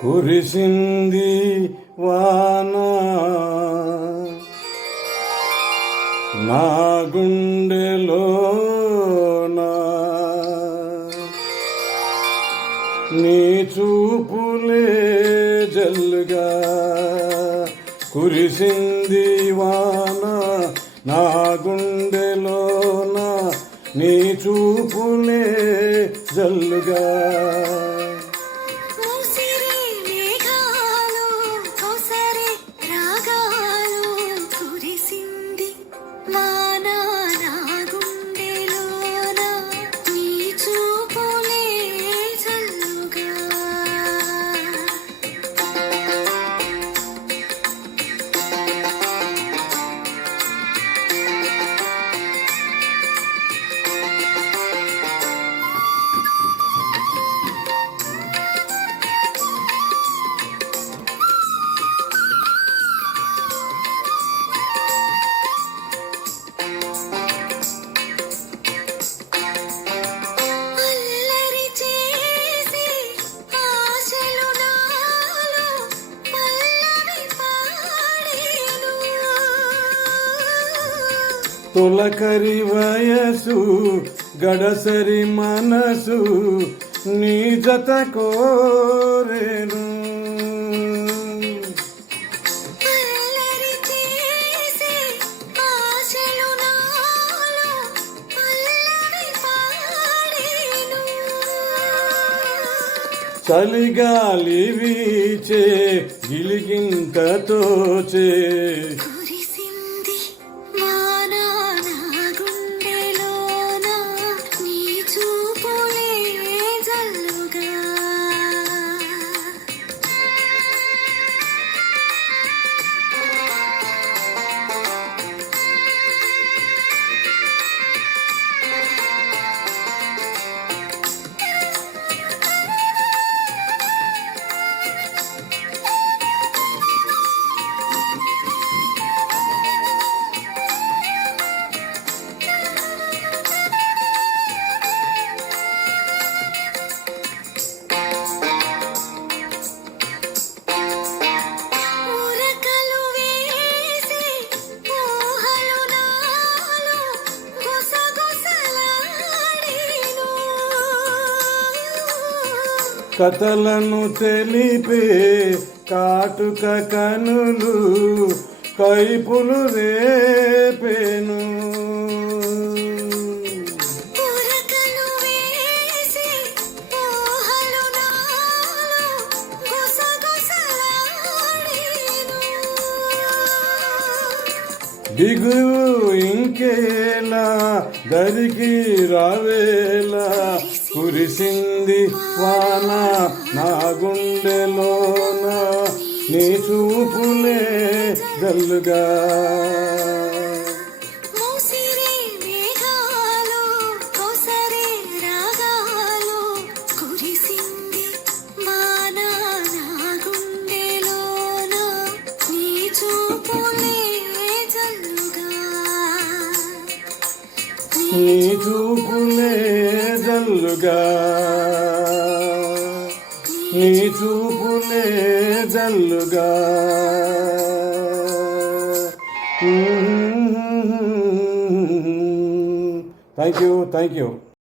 కురిసింది వాన నా గుండెలోన నీ చూపులే జల్లుగా కురిసింది వాన నా గుండెలోన నీ చూపులే జల్లుగా తొలకరి వయసు గడసరి మనసు నీ జత కోరేను చలిగాలి వీచే గిలిగింత తోచే కథలను తెలిపే కాటుక కనులు కైపులు రేపేను దిగువు ఇంకేలా దరికి రావేలా కురిసింది వాన నా గుండెలోన నీ చూపులే జల్లుగా నీ చూపులే జల్లుగా నీ చూపులే జల్లుగా థ్యాంక్ యూ